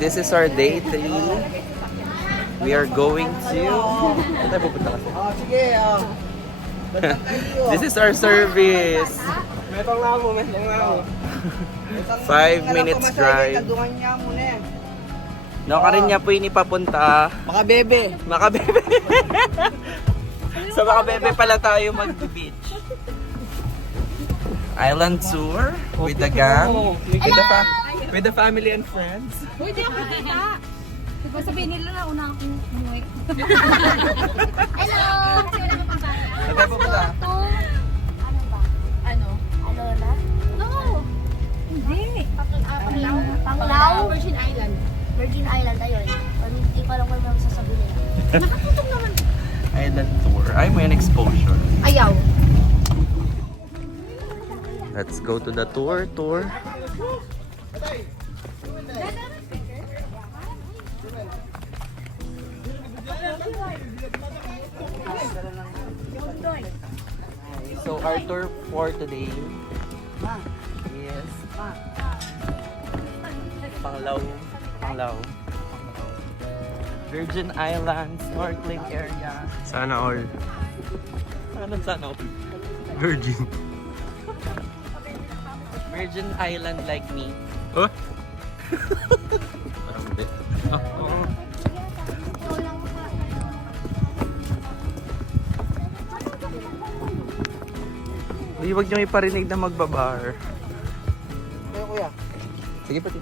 this is our day 3. We are going to... Saan tayo pupunta kasi? Sige, This is our service. metong na mo. 5 minutes drive. Tagdukan niya muna eh. No, karin niya po inipapunta. Makabebe. Makabebe. Sa Makabebe pala tayo mag-beach. Island tour with the gang. With the family and friends. Uy, di ako nakita. Diba sabihin nila na una akong umuwi. Hello! Kasi wala kang pambata. Saan tayo pupunta? Ano ba? Ano? Alola? No! Hindi. Panglaw? Virgin Island. Virgin Island, ayun. Hindi ko alam kung ano sasabihin nila. Nakatutok naman. Island tour. Ay, may an exposure. Ayaw. Let's go to the tour. So our tour for today is Panglao. Virgin Islands, snorkeling area. Sana all. Sana all? Virgin. Virgin Island like me. Oh? Parang hindi. Uy, huwag niyong iparinig na magbabar. Kaya kuya. Sige pati.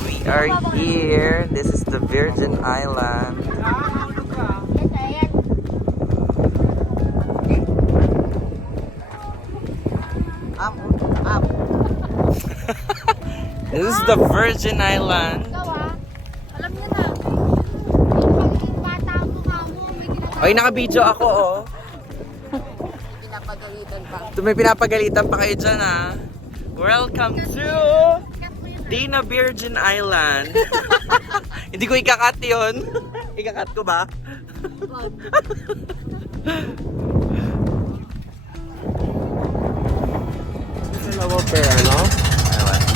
We are here. This is the Virgin Island. This is the Virgin Island. Alam niya na. Yung bata mo ka mo, may ginagawa. Ay, naka-video ako, oh. Pinapagalitan pa. May pinapagalitan pa kayo dyan, ah. Welcome to Dina Virgin Island. Hindi ko ikakat yun. Ikakat ko ba?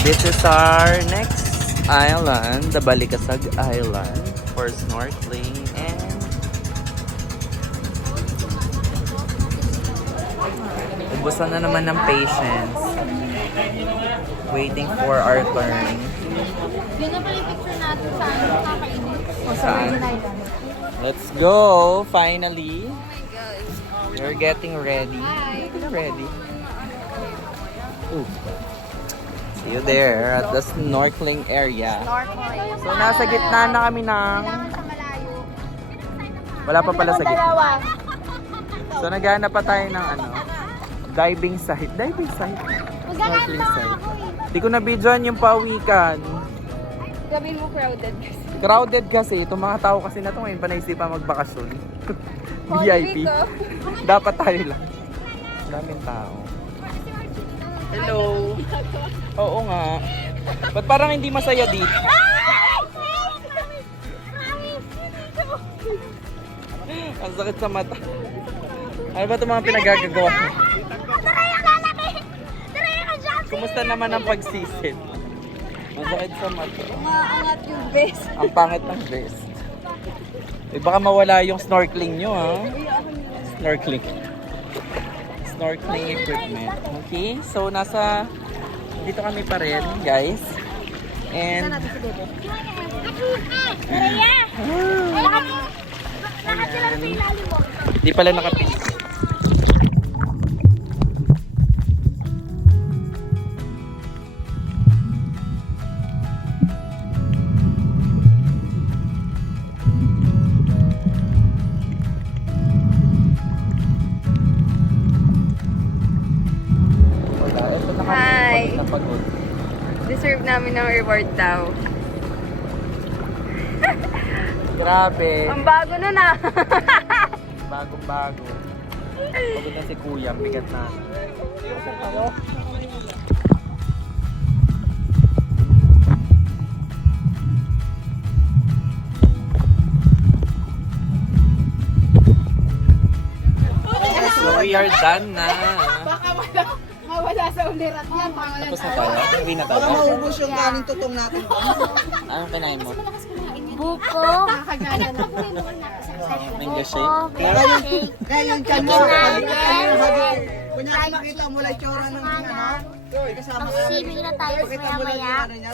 This is our next island, the Balikasag Island, for snorkeling and ubusan na naman ng patience. Waiting for our turn. Yun na pala yung picture natin sa ano, kakainin. O sa Saan? Virgin Island. Let's go! Finally! Oh my gosh. We're getting ready. Hi. Ready. Ooh. See you there at the snorkeling area. Snorkeling. So, nasa gitna na kami ng... Kailangan sa malayo. Wala pa pala sa gitna. Dalawa. So, naghahanap pa tayo ng ano, diving site. Diving site? Snorkeling site. Di ko na-videoan yung pawikan. Sabihin mo crowded kasi. Crowded kasi. Itong mga tao kasi na ito ngayon pa naisipan magbakasyon. VIP. Dapat tayo lang. Daming tao. Hello. Oo nga. Ba't parang hindi masaya dito? Ang sakit sa mata. Ano ba itong mga pinagagagawa? Kumusta naman ang pagsisid? Ang sakit sa mata. Maangat yung base. Ang pangit ng vest. Eh, baka mawala yung snorkeling nyo, ha? Snorkeling. Snorkeling equipment. Okay? So, dito kami pa rin, guys. And... Lahat sila sa ilalim mo. Di pala nakapin. Hi. Deserve namin ng reward daw. Grabe. Ang bago na na. Bagong-bago. Pagod na si Kuya, bigat na. We are done na. Mawala sa ulirat yan. Tapos na tayo? Uwi na tayo? Baka maubos yung kanin tutong natin. Anong kinain mo? Buko. Mango shake? Kaya yung chan mo. Kunyari makita mo lang tsura ng ano. Kasama ka. Swimming na tayo Pakita mo lang yung maya-maya. ano niya.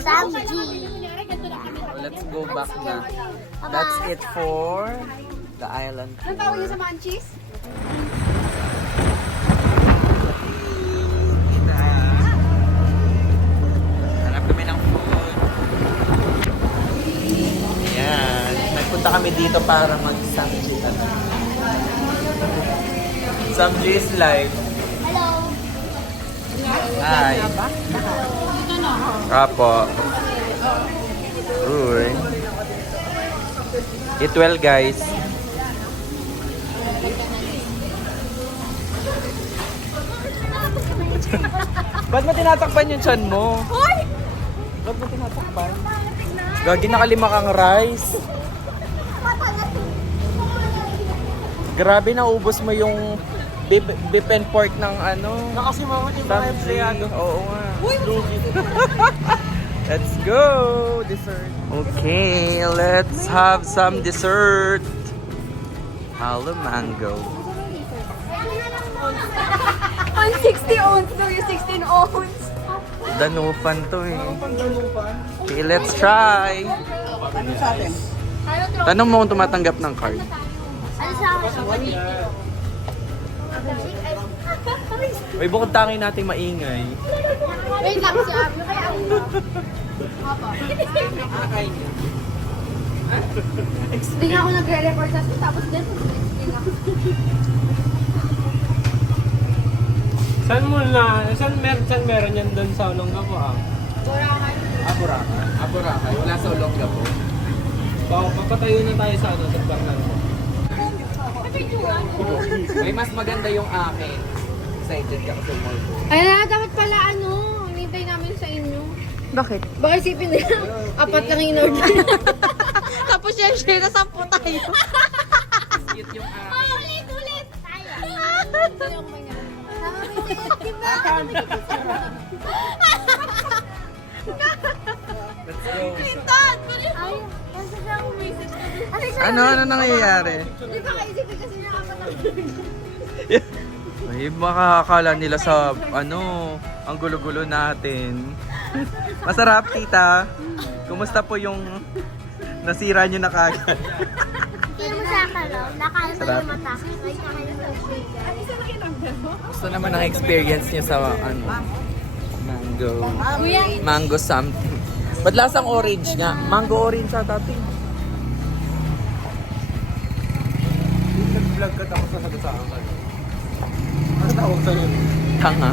Saan? Samji. Let's go back na. That's it for the island tour. Tawag niyo sa manchis? Hanap kami ng food. Ayan. Nagpunta kami dito para mag-samji. Samji is live. Hello. Hi. Apo. Uy. Eat well, guys. Ba't mo tinatakpan yung chan mo? Ba't mo tinatakpan? Gagi, nakalima kang rice. Grabe, naubos mo yung beef and pork ng ano. Nakasimamot yung Samji. empleyado. Oo nga. Let's go! Dessert. Okay, let's have some dessert. Halo mango. 160 ounce. So you're 16 ounce. Danupan to eh. Okay, let's try. Ano sa atin? Tanong mo kung tumatanggap ng card. Ano sa akin? May bukod tangi natin maingay. Wait lang siya. Hindi nga ako nagre-report sa tapos din. Saan meron yan doon sa Olongapo ah? Boracay. Wala sa Olongapo. Papatayo na tayo sa ano, sa Bernardo. May mas maganda yung akin. Excited ka kasi more. Ay na, dapat pala ano, hinintay namin sa inyo. Bakit? Baka isipin nila, apat lang yung in-order. Tapos yan, share na 10 tayo. Cute yung akin. Ulit! Let's go. Ay, kasi siya umisit. Ano nangyayari? Di ba kaisipin kasi niya apat lang. Ay, makakakala nila sa ano, ang gulo-gulo natin. Masarap, tita. Kumusta po yung nasira nyo na kagad? Kaya mo sa akin, no? Nakain mo Sarap. yung mata. Ay, nakain mo yung Gusto naman ang experience niyo sa ano, mango. Mango something. Ba't lasang orange nga? Mango orange sa tati. Nag-vlog ka tapos nasagot sa akin. Ano tawag sa'yo? Tanga.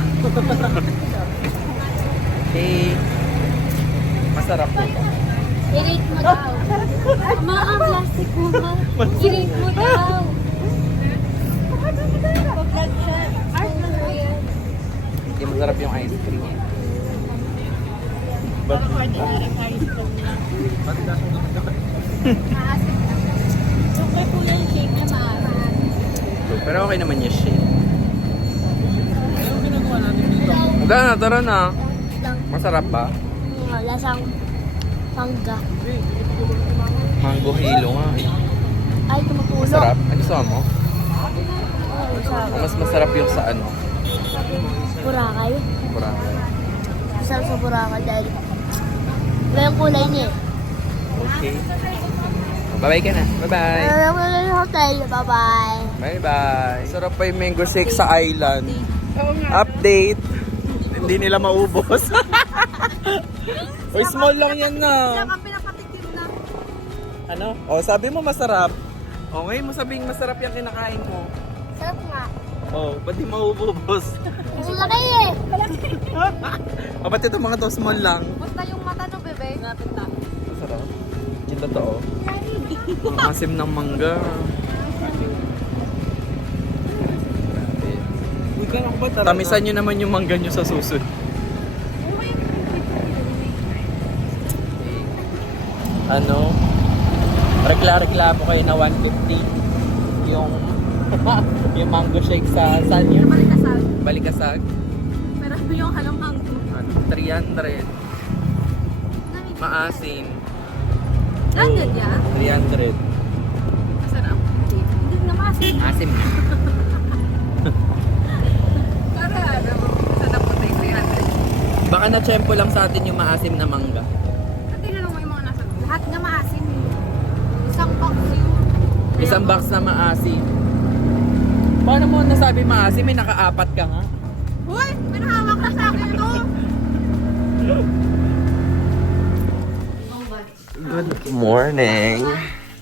Okay. Masarap po. I-rate mo daw. Mga ang plastic mo ba? I-rate mo daw. Pag-vlog siya. Art lang mo yan. Hindi masarap yung ice cream. Parang ordinary ice cream na. Sukay po yan, shake na maaari. Pero okay naman yung shake. Huwag na, tara na. Lang. Masarap ba? Lasang mangga. Mango hilo nga. eh. Ay, tumutulo. Masarap? Ano gusto mo? Oo, sa Mas masarap yung sa ano? Boracay. Boracay. Masarap sa Boracay dahil iba yung kulay niya. Okay. Bye-bye ka na. Bye-bye. Alam mo na yung hotel. Bye-bye. Bye-bye. Sarap pa yung mango shake sa island. Update. Hindi nila maubos. Uy, small lang yan na. Pinapatikim na. Ano? O, sabi mo masarap. O, ngayon mo sabing masarap yung kinakain mo. Sarap nga. O, ba't di maubos? Ang laki eh. O, ba't ito mga to small lang? Basta yung mata no, bebe. Napit na. Masarap. Yung totoo. Ang asim ng mangga. Uy, ka na ko ba tara? Tamisan nyo naman yung mangga nyo sa susunod. Ano? Reklamo kayo na 150 yung Yung mango shake sa saan yun? Balikasag. Balikasag. Pero yung halong mango. 300. Maasim. Landed yan? 300. Masarap. Hindi na masin. Asim. Para ano, sarap po tayo 300. Baka na-tsempo lang sa atin yung maasim na mangga. At tinanong mo yung mga nasa loob. Lahat nga maasin. Isang box yun. Isang box na maasim. Paano mo nasabi maasim? May naka-4 ka nga. Uy! Pinahawak na sa akin ito! Good morning.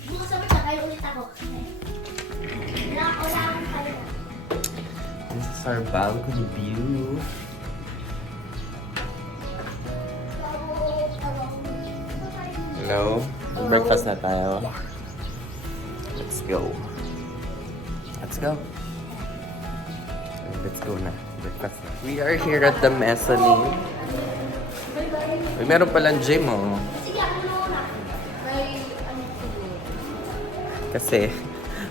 Bukas ako, sakay ulit ako. Wala akong kaya. This is our balcony view. Hello. Breakfast na tayo. Let's go. Let's go. Let's go na. Breakfast na. We are here at the mezzanine. Uy, meron palang gym, oh. Sige, ako na una. May ano siguro. Kasi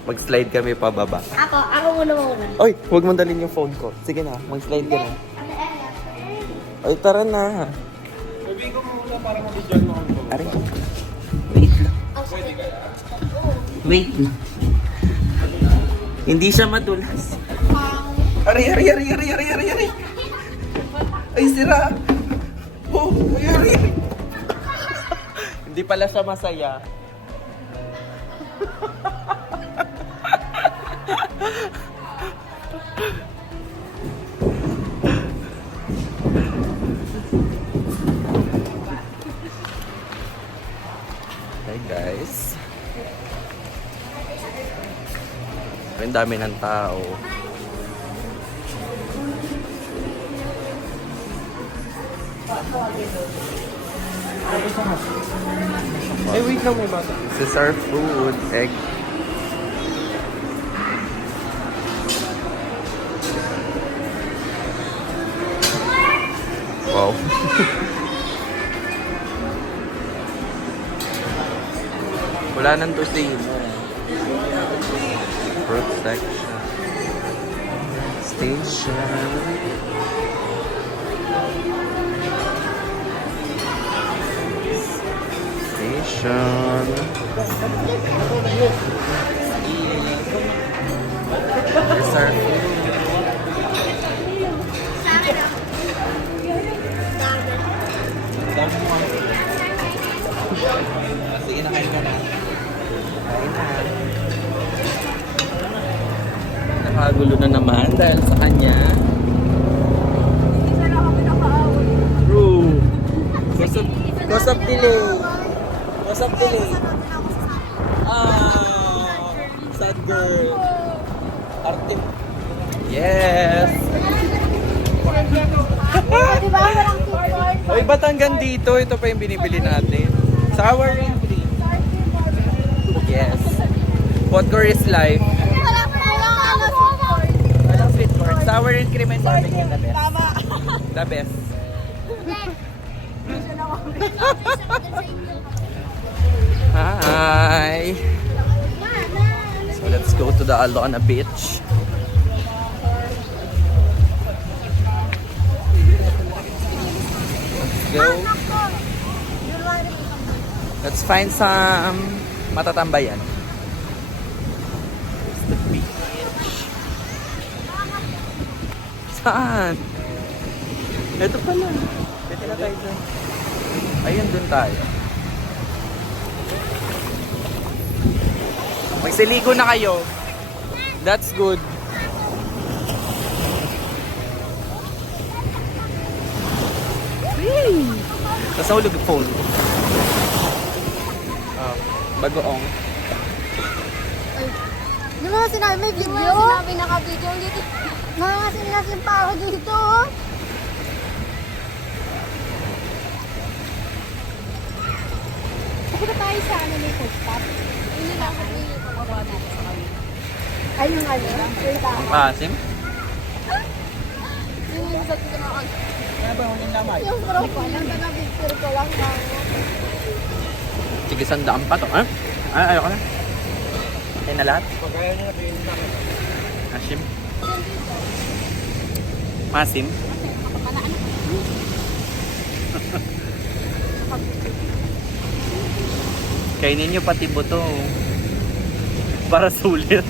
mag-slide kami pababa. Ako muna. Oy, huwag mong dalhin yung phone ko. Sige na, mag-slide ka na. Ay, tara na. Sabi ko muna para mabigyan mo ako. Ari, wait lang. Wait. Hindi siya madulas. Ari. Ay, sira. Oh, ari. Hindi pala siya masaya. Hi guys. Ang dami ng tao. Ay, wait lang, may bata. This is our food. Egg. Wow. Wala nang tusino. Fruit section. Station. Station. There's our food. Sige na, kain ka na. Kain na. Nakagulo na naman dahil sa kanya. Isa lang kami nakaaway. True. Cause of delay. Cause of delay. Ah, sad girl. Arte. Yes. Di ba? Walang keyboard. Uy, ba't hanggang dito? Ito pa yung binibili natin. Sour and cream. Yes. What core is life? Walang keyboard. Walang sweet corn. Sour and cream and barbecue the best. The best. Hi. So let's go to the Alona Beach. Let's go. Let's find some matatambayan. It's the beach. Saan? Ito pala. Pwede na tayo dyan. Ayun, dun tayo. Magsiligo na kayo. That's good. Tapos nahulog yung phone ko. Bagoong. Di ba sinabi may video? Sinabi naka-video dito. Nangangasin-ngasin pa ako dito. Punta tayo sa ano may food spot. Hindi na ako pili kung magawa natin sa kami. Ay, yung ano? Wait lang. Pasim? Yung sa dito na ako. Ano ba yung lamay? Yung profile, ang taga-picture ko lang lang. Sige, sandaan pa to. Ay, ayoko na. Ay na lahat? Pagkaya niya natin sa akin. Asim? Masim? Kainin nyo pati buto. Para sulit.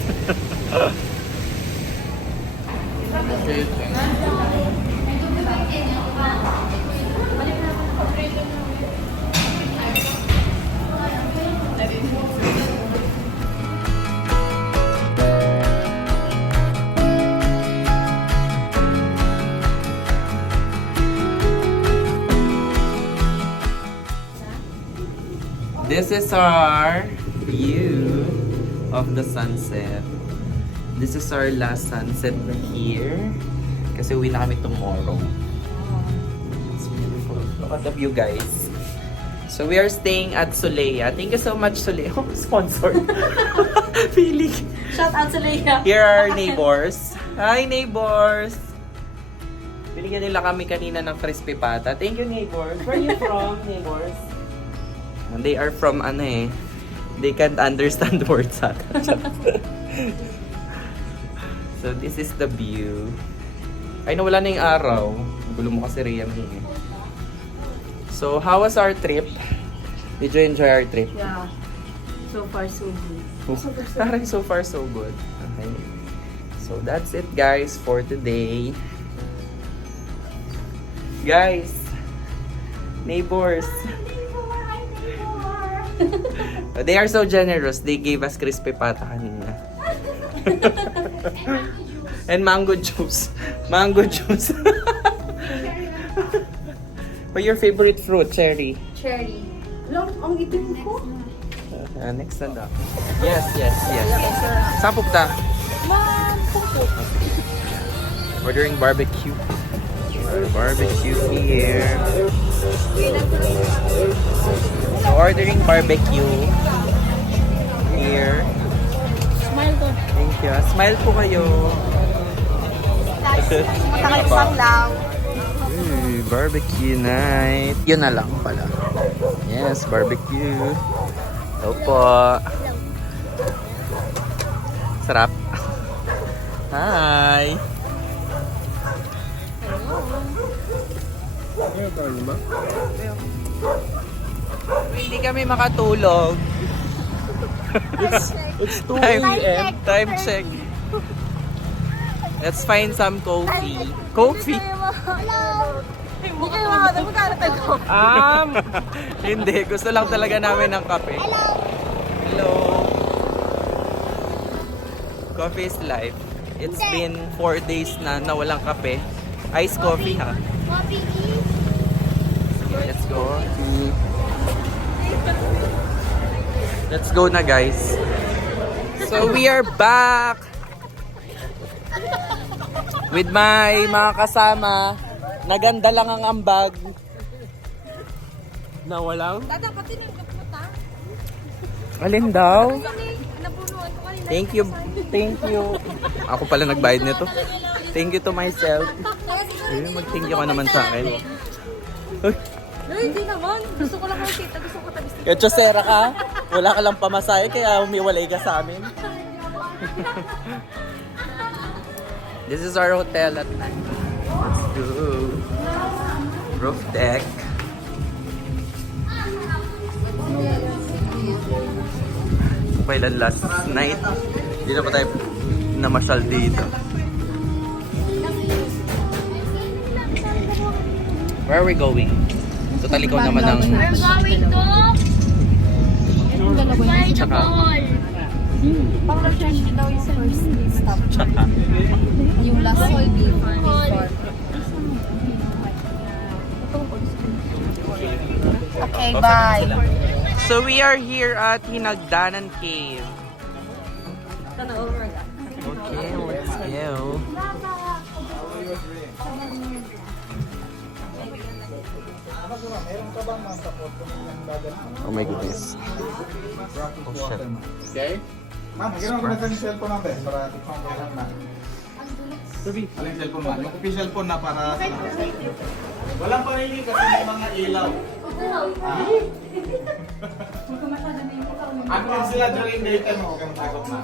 This is our view of the sunset. This is our last sunset here. Kasi uwi na kami tomorrow. It's beautiful. Look at the view, guys. So we are staying at Soleya. Thank you so much, Soleya. Oh, sponsor. Feeling. Shout out sa Leia. Here are our neighbors. Hi, neighbors. Binigyan nila kami kanina ng crispy pata. Thank you, neighbors. Where are you from, neighbors? They are from they can't understand words ata. So this is the view. Ay, nawala na yung araw. Gulo mo kasi Riam eh. So, how was our trip? Did you enjoy our trip? Yeah. So far, so good. Parang so far so good. Okay. So that's it guys for today. Guys, neighbors. They are so generous. They gave us crispy pata kanina. And mango juice. Mango juice. What's your favorite fruit, cherry? Cherry. Alam, ang itim ko. Next na daw. Yes. Saan punta? Ma'am, pupo. Ordering barbecue. Barbecue here. So ordering barbecue here. Smile ko. Thank you. Smile po kayo. Matagal pang daw. Barbecue night. Yun na lang pala. Yes, barbecue. Hello po. Sarap. Hi. Ano ito, lima? Hindi kami makatulog. It's 2 Time, time check. Let's find some coffee. Coffee? Hindi kayo makakatawa tayo. Hindi. Gusto lang talaga namin ng kape. Hello. Coffee is life. It's been 4 days na walang kape. Iced coffee, ha? Let's go. Let's go na, guys. So we are back with my mga kasama. Naganda lang ang ambag. Nawalang? Dadapatin ang kaputa. Alin daw? Napunuan ko kanina. Thank you. Thank you. Ako pala nagbayad nito. Thank you to myself. Mag-thank you ka naman sa akin. Uy, Hindi naman. Gusto ko lang makita. Gusto ko tabis. Kachosera ka? Wala ka lang pamasahe kaya humiwalay ka sa amin. This is our hotel at night. Let's go. Roof deck. Kailan last night? Hindi na pa tayo namasyal dito. Where are we going? Total ikaw naman ang... We're going to fly the Tsaka. ball. Pang change daw yung first stop. Tsaka. Yung last one before. Okay, bye. So we are here at Hinagdanan Cave. Okay, let's go. Oh my goodness. Oh shit. Okay? Ma'am, gano'n ko na sa cellphone natin para tikman ko lang na. Aling cellphone ma'am? Yung official phone na para sa... Walang panili kasi may mga ilaw. Active sila during daytime, huwag kang takot na.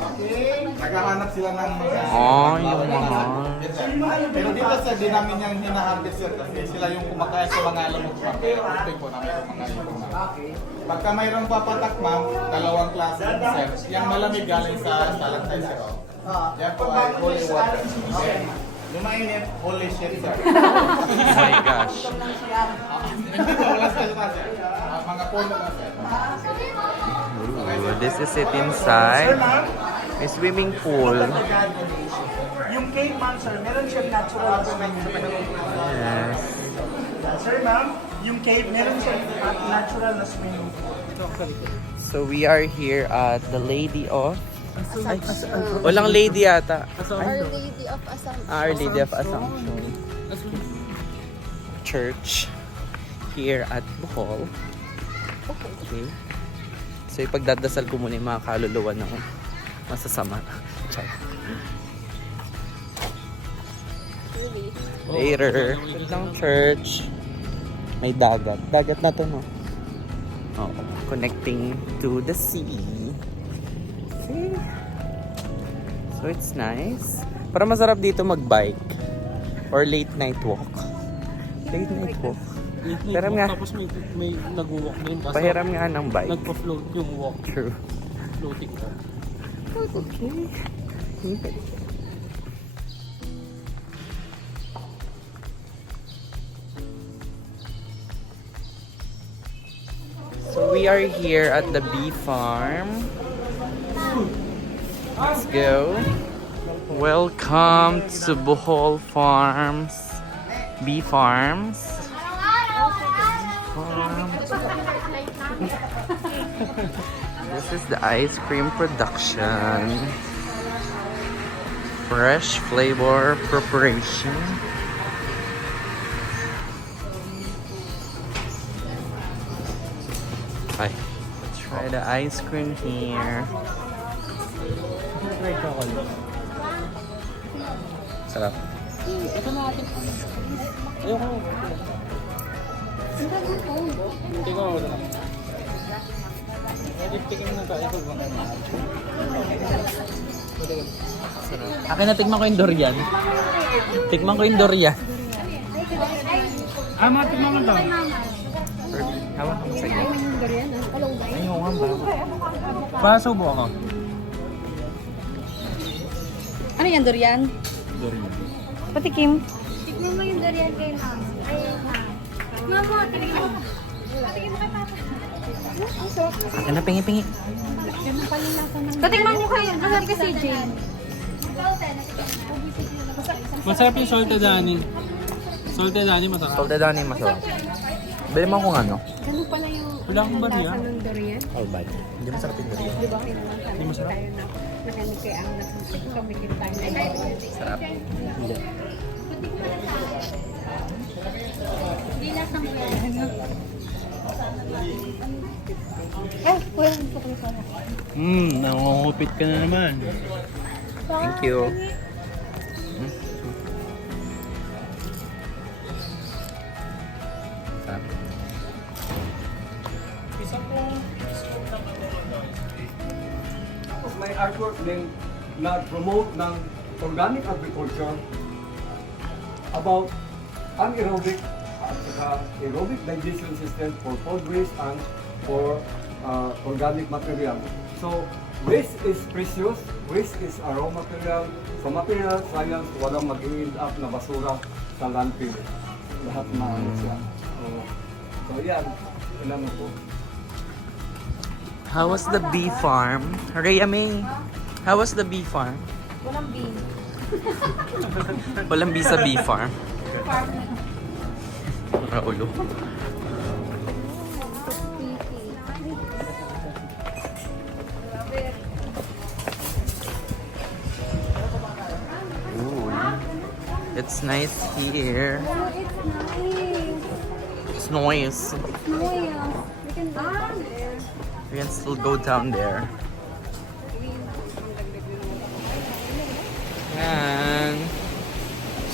Okay. Naghahanap sila ng mga... Oh, yung mga... Yes, sir. Pero dito sir, di namin yung hinaharvest sir. Kasi sila yung kumakain sa mga lamok pa. Pero ito po na mayroong mga ipon na. Pagka mayroong papatak ma'am, dalawang klase sir. Yung malamig galing sa stalactite sir. Yan po ay holy water. Then, yung mainit, holy shit sir. Oh my gosh. Wala sila pa sir. Mga pondo na sir. Ooh, this is it inside. May swimming pool. Yung cave, ma'am, sir, meron siyang natural na swimming pool. Yes. Sir, ma'am, yung cave, meron siyang natural na swimming pool. So we are here at the Lady of... Ay, walang lady yata. Our Lady of Assumption. Our Lady of Assumption Church here at Bohol. Okay. So ipagdadasal ko muna yung mga kaluluwa ng masasama. Char. Later. Ng church. May dagat. Dagat na to, no? Oh, connecting to the sea. Okay. So it's nice. Para masarap dito mag-bike. Or late night walk. Late night walk. Pahiram nga. Tapos may nag-walk din. Kaso Pahiram nga ng bike. nagpa-float yung walk. True. Floating ka. Okay. So we are here at the bee farm. Let's go. Welcome to Bohol Farms. Bee Farms. This is the ice cream production. Fresh flavor preparation. Hi. Let's try the ice cream here. Try chocolate. Sarap. Ayoko. Hindi ko ako na. Tikim na tayo. Akin na tikman ko yung durian. Tikman ko yung durian. Matikman ko lang. Hawak ko sa iyo. Ayaw nga ba? Pasubo ako. Ano yan, durian? Durian. Patikim. Tignan mo yung durian kay ma'am. Ayun na. Tignan mo, tignan mo. Tignan mo kay papa. Akin na pingi-pingi. Patikman mo kayo. Masarap kasi, Jane. Masarap yung salted honey. Salted honey masarap. Salted honey masarap. Bili mo kung ano. Ganun pala yung Wala akong bariya. ng durian. Oh, bad. Hindi masarap yung durian. Di ba kayo naman Hindi masarap. tayo na nakanig kay ang nasusik kami kita na Sarap. Hindi. Hindi lasang yan. kuya, hindi ko kayo sana. Nangungupit ka na naman. Thank you. Sarap. May artwork din na promote ng organic agriculture about anaerobic at saka aerobic digestion system for food waste and for organic material. So, waste is precious, waste is a raw material. Sa material science, walang mag-end up na basura sa landfill. Lahat maayos yan. So yan, ilan mo po. How was the bee farm? Rhea May, how was the bee farm? Walang bean. Walang bee sa bee farm. Raulo. Ooh, it's nice here. It's nice. We can still go down there. And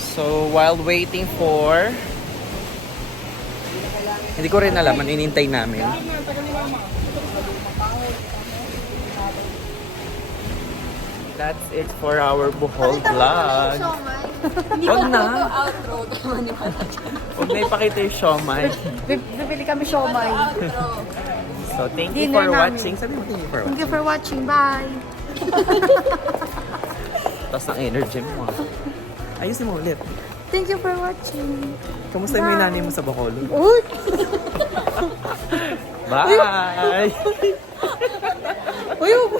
so while waiting for Hindi ko rin alam, ano inintay namin. That's it for our Bohol vlog. Huwag na. Outro. Huwag na ipakita yung siomay. Bibili kami siomay. So, thank you Dinner for namin. watching. Sabi mo, thank you for Thank watching. you for watching. Bye! Tapos ang energy mo. Ayusin mo ulit. Thank you for watching. Kamusta yung nanay mo sa Bacolod? Uy! Bye! Uy!